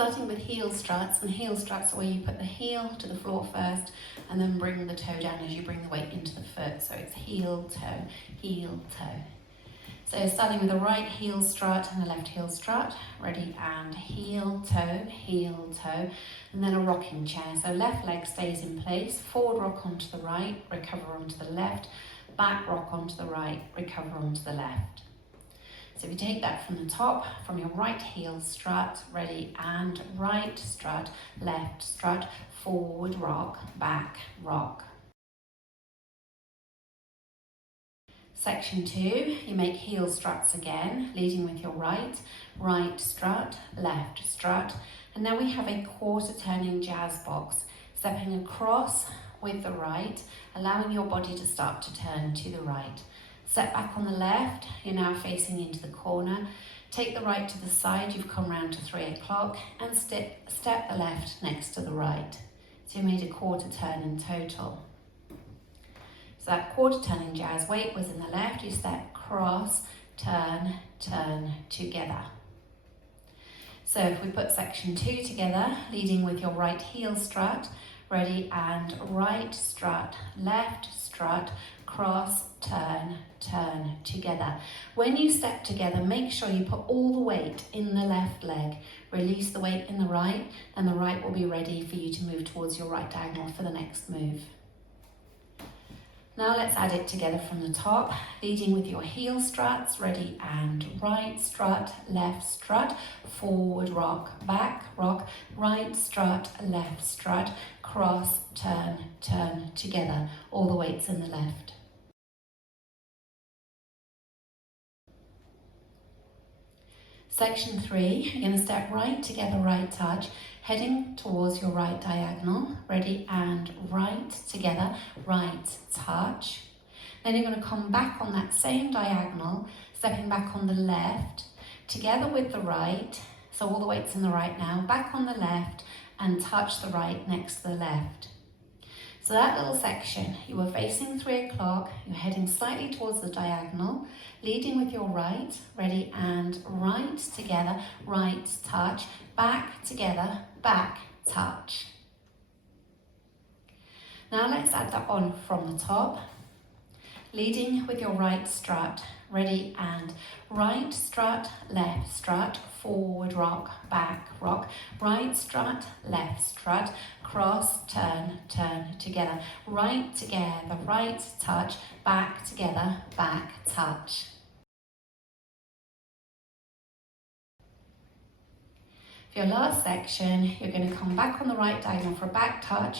Starting with heel struts, and heel struts are where you put the heel to the floor first and then bring the toe down as you bring the weight into the foot. So it's heel, toe, heel, toe. So starting with a right heel strut and a left heel strut. Ready, and heel, toe, and then a rocking chair. So left leg stays in place, forward rock onto the right, recover onto the left, back rock onto the right, recover onto the left. So if you take that from the top, from your right heel strut, ready, and right strut, left strut, forward rock, back rock. Section 2, you make heel struts again, leading with your right strut, left strut, and now we have a quarter turning jazz box, stepping across with the right, allowing your body to start to turn to the right. Step back on the left, you're now facing into the corner. Take the right to the side, you've come round to 3 o'clock, and step the left next to the right. So you made a quarter turn in total. So that quarter turn in jazz weight was in the left, you step cross, turn, turn together. So if we put section 2 together, leading with your right heel strut, ready, and right strut, left strut, cross, turn, turn together. When you step together, make sure you put all the weight in the left leg. Release the weight in the right, and the right will be ready for you to move towards your right diagonal for the next move. Now let's add it together from the top, leading with your heel struts, ready, and right strut, left strut, forward rock, back rock, right strut, left strut, cross, turn, turn together. All the weights in the left. Section 3, you're going to step right together, right touch, heading towards your right diagonal, ready, and right together, right touch. Then you're going to come back on that same diagonal, stepping back on the left, together with the right, so all the weight's in the right now, back on the left, and touch the right next to the left. So that little section, you were facing 3 o'clock, you're heading slightly towards the diagonal, leading with your right, ready, and right together, right touch, back together, back touch. Now let's add that on from the top, leading with your right strut, ready, and right strut, left strut, forward rock, back rock, right strut, left strut, cross, turn, turn together, right together, right touch, back together, back touch. For your last section, you're going to come back on the right diagonal for a back touch,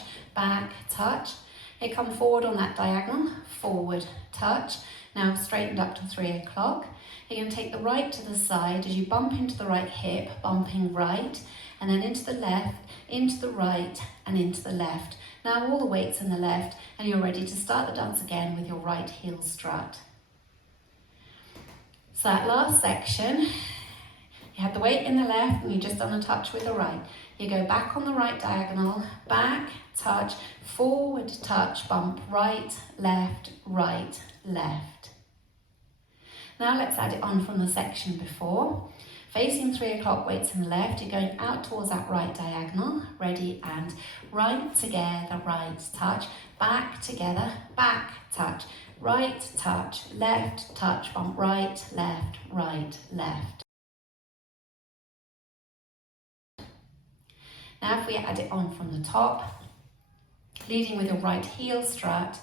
you come forward on that diagonal, forward touch, now straightened up to 3 o'clock. You're going to take the right to the side as you bump into the right hip, bumping right, and then into the left, into the right, and into the left. Now all the weight's in the left, and you're ready to start the dance again with your right heel strut. So that last section, you had the weight in the left, and you just done a touch with the right. You go back on the right diagonal, back, touch, forward touch, bump, right, left, left. Now let's add it on from the section before. Facing 3 o'clock, weights in the left, you're going out towards that right diagonal, ready, and right together, right touch, back together, back touch, right touch, left touch, bump, right, left, left. Now if we add it on from the top, leading with your right heel strut,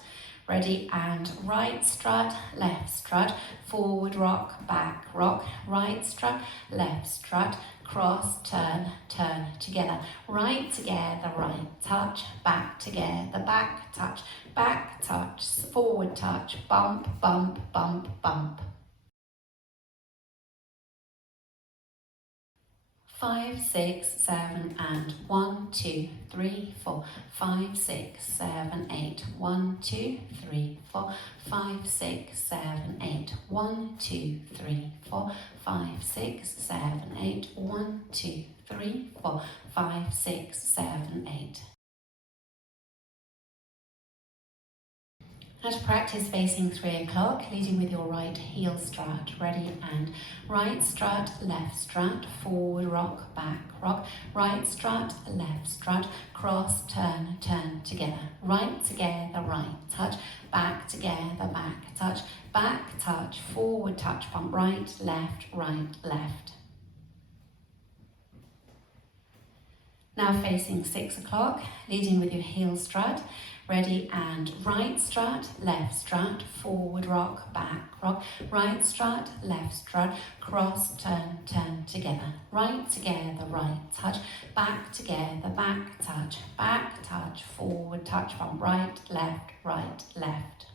ready, and right strut, left strut, forward rock, back rock, right strut, left strut, cross, turn, turn together, right together, right touch, back together, back touch, forward touch, bump, bump, bump, bump. 5, 6, 7, and 1, 2, 3, 4, 5, 6, 7, 8, 1, 2, 3, 4, 5, 6, 7, 8, 1, 2, 3, 4, 5, 6, 7, 8, 1, 2, 3, 4, 5, 6, 7, 8. Now to practice facing 3 o'clock, leading with your right heel strut. Ready, and right strut, left strut, forward rock, back rock, right strut, left strut, cross, turn, turn together. Right together, right touch, back together, back touch, forward touch, bump right, left, left. Now facing 6 o'clock, leading with your heel strut. Ready, and right strut, left strut, forward rock, back rock, right strut, left strut, cross, turn, turn together. Right together, right touch, back together, back touch, forward touch, bump right, left.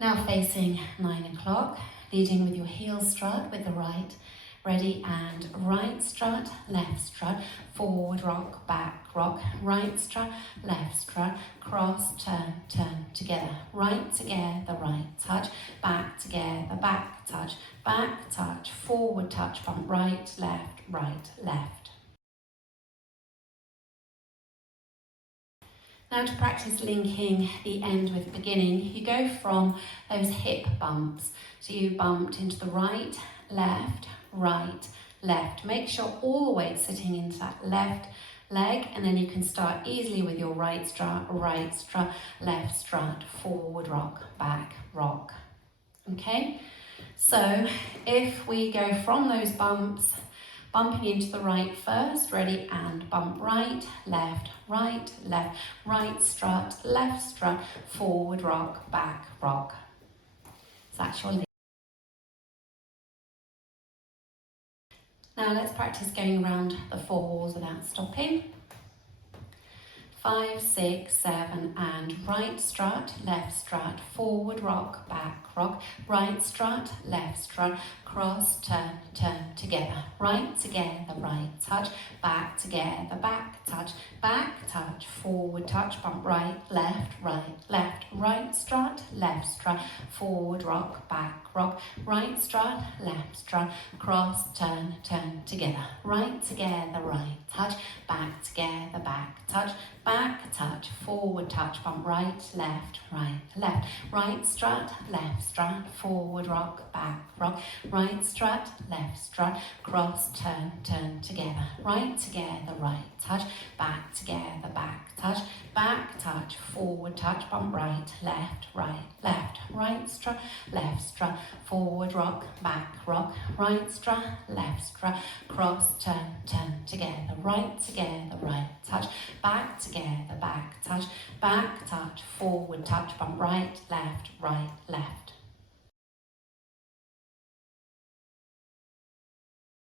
Now facing 9 o'clock, leading with your heel strut with the right. Ready, and right strut, left strut, forward rock, back rock, right strut, left strut, cross, turn, turn together. Right together, right touch, back together, back touch, forward touch, bump right, left. Now to practice linking the end with beginning, you go from those hip bumps. So you bumped into the right, left, left. Make sure all the weight sitting into that left leg, and then you can start easily with your right strut, left strut, forward rock, back rock. Okay, so if we go from those bumps, bumping into the right first, ready, and bump right left, right strut, left strut, forward rock, back rock. So that's your link. Now let's practice going around the 4 walls without stopping. 5, 6, 7, and right strut, left strut, forward rock, back rock, right strut, left strut, cross, turn, turn together. Right together, right touch, back together, back touch, forward touch, bump right, left, right strut, left strut, forward rock, back rock, right strut, left strut, cross, turn, turn together. Right together, right touch, back together, back touch, forward touch, bump right, left, right strut, left strut, forward rock, back rock, right strut, left strut, cross, turn, turn together. Right together, right touch, back together, back touch, forward touch, bump right, left, right strut, left strut, forward rock, right strut, left strut, cross, turn, turn together. Right together, right touch, back together, back touch, forward touch, bump right, left.